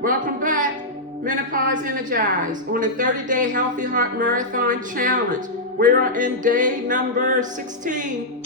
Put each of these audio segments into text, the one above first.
Welcome back, Menopause Energized, on a 30-day Healthy Heart Marathon Challenge. We are in day number 16.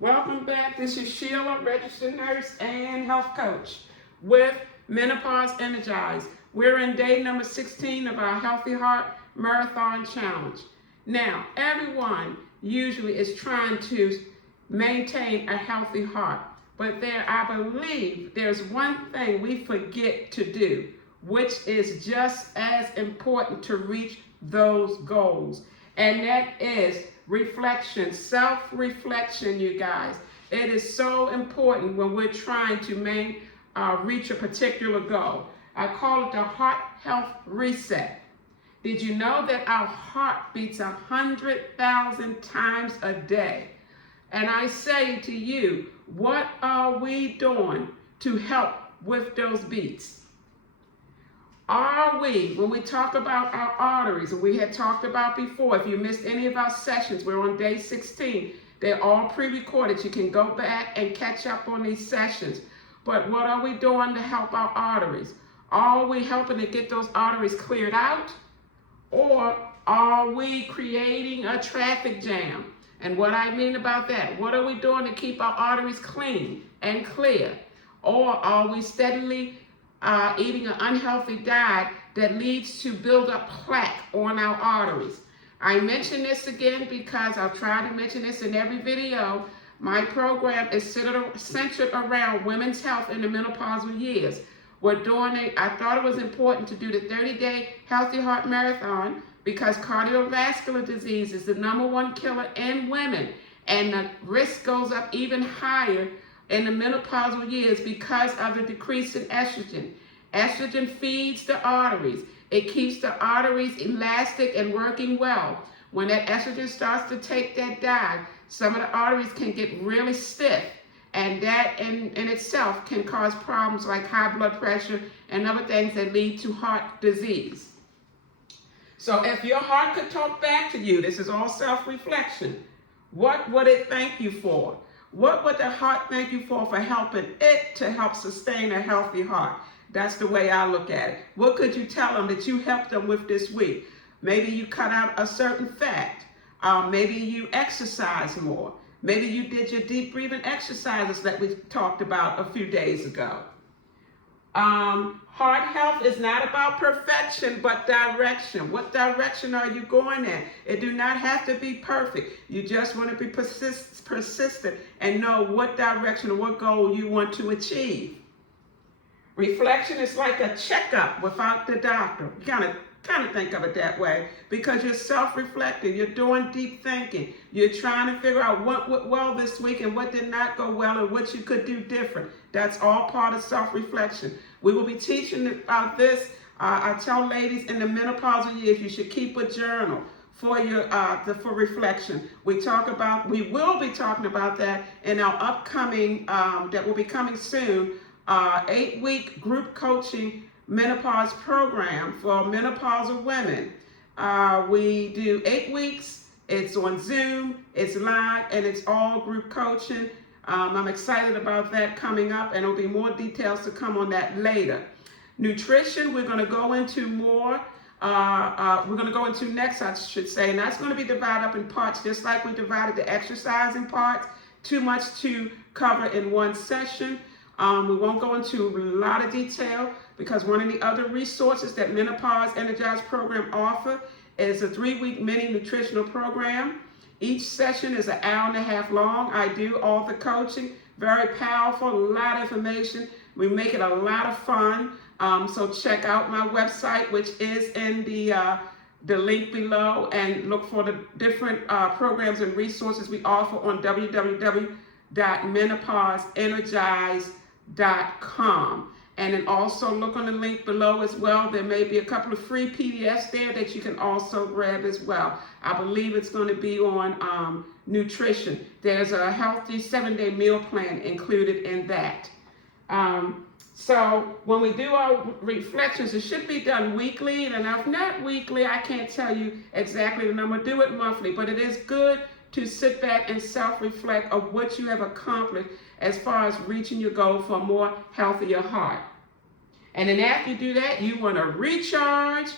Welcome back. This is Sheila, registered nurse and health coach with Menopause Energized. We're in day number 16 of our Healthy Heart Marathon Challenge. Now, everyone usually is trying to maintain a healthy heart, but I believe there's one thing we forget to do, which is just as important to reach those goals, and that is reflection, self-reflection, you guys. It is so important when we're trying to reach a particular goal. I call it the heart health reset. Did you know that our heart beats 100,000 times a day? And I say to you, what are we doing to help with those beats? Are we, when we talk about our arteries, and we had talked about before, if you missed any of our sessions, we're on day 16. They're all pre-recorded. You can go back and catch up on these sessions. But what are we doing to help our arteries? Are we helping to get those arteries cleared out? Or are we creating a traffic jam? And what I mean about that, what are we doing to keep our arteries clean and clear? Or are we steadily eating an unhealthy diet that leads to build up plaque on our arteries? I mention this again because I'll try to mention this in every video. My program is centered around women's health in the menopausal years. I thought it was important to do the 30-day Healthy Heart Marathon because cardiovascular disease is the #1 killer in women, and the risk goes up even higher in the menopausal years because of the decrease in estrogen. Estrogen feeds the arteries. It keeps the arteries elastic and working well. When that estrogen starts to take that dive, some of the arteries can get really stiff, and that in itself can cause problems like high blood pressure and other things that lead to heart disease. So if your heart could talk back to you, this is all self-reflection, what would it thank you for? What would the heart thank you for helping it to help sustain a healthy heart? That's the way I look at it. What could you tell them that you helped them with this week? Maybe you cut out a certain fat. Maybe you exercise more. Maybe you did your deep breathing exercises that we talked about a few days ago. Heart health is not about perfection, but direction. What direction are you going in? It do not have to be perfect. You just want to be persistent and know what direction or what goal you want to achieve. Reflection is like a checkup without the doctor. You kind of think of it that way because you're self-reflecting. You're doing deep thinking. You're trying to figure out what went well this week and what did not go well and what you could do different. That's all part of self-reflection. We will be teaching about this. I tell ladies in the menopausal years you should keep a journal for for reflection. We will be talking about that in our upcoming, that will be coming soon, 8-week group coaching menopause program for menopausal women. We do 8 weeks. It's on Zoom, it's live, and it's all group coaching. I'm excited about that coming up, and there'll be more details to come on that later. Nutrition, we're going to go into more. We're going to go into next, I should say, and that's going to be divided up in parts, just like we divided the exercise in parts. Too much to cover in one session. We won't go into a lot of detail because one of the other resources that Menopause Energized program offer is a 3-week mini nutritional program. Each session is an hour and a half long. I do all the coaching, very powerful, a lot of information. We make it a lot of fun. So check out my website, which is in the link below, and look for the different programs and resources we offer on www.menopauseenergized.com. And then also look on the link below as well. There may be a couple of free PDFs there that you can also grab as well. I believe it's going to be on nutrition. There's a healthy 7-day meal plan included in that. So when we do our reflections, it should be done weekly. And if not weekly, I can't tell you exactly the number. Do it monthly. But it is good to sit back and self-reflect of what you have accomplished as far as reaching your goal for a more healthier heart. And then after you do that, you want to recharge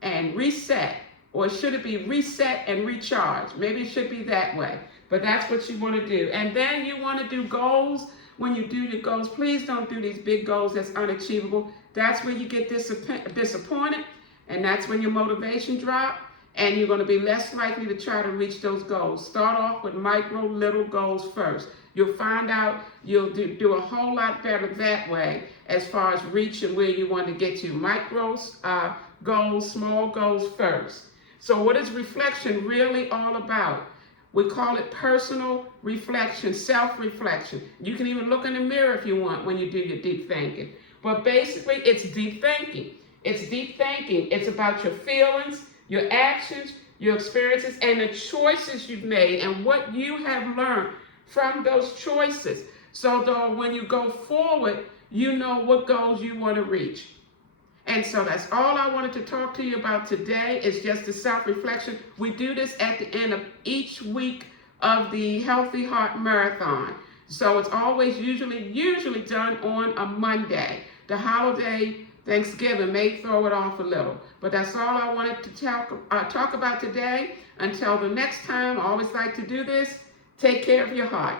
and reset. Or should it be reset and recharge? Maybe it should be that way. But that's what you want to do. And then you want to do goals. When you do your goals, please don't do these big goals that's unachievable. That's where you get disappointed. And that's when your motivation drops. And you're going to be less likely to try to reach those goals. Start off with micro, little goals first. You'll find out you'll do a whole lot better that way as far as reaching where you want to get to. Micros, goals, small goals first. So what is reflection really all about? We call it personal reflection, self-reflection. You can even look in the mirror if you want when you do your deep thinking. But basically, it's deep thinking. It's deep thinking. It's about your feelings, your actions, your experiences, and the choices you've made and what you have learned from those choices. So that when you go forward, you know what goals you want to reach. And so that's all I wanted to talk to you about today is just the self-reflection. We do this at the end of each week of the Healthy Heart Marathon. So it's always usually done on a Monday. The holiday Thanksgiving may throw it off a little. But that's all I wanted to talk about today. Until the next time, I always like to do this. Take care of your heart.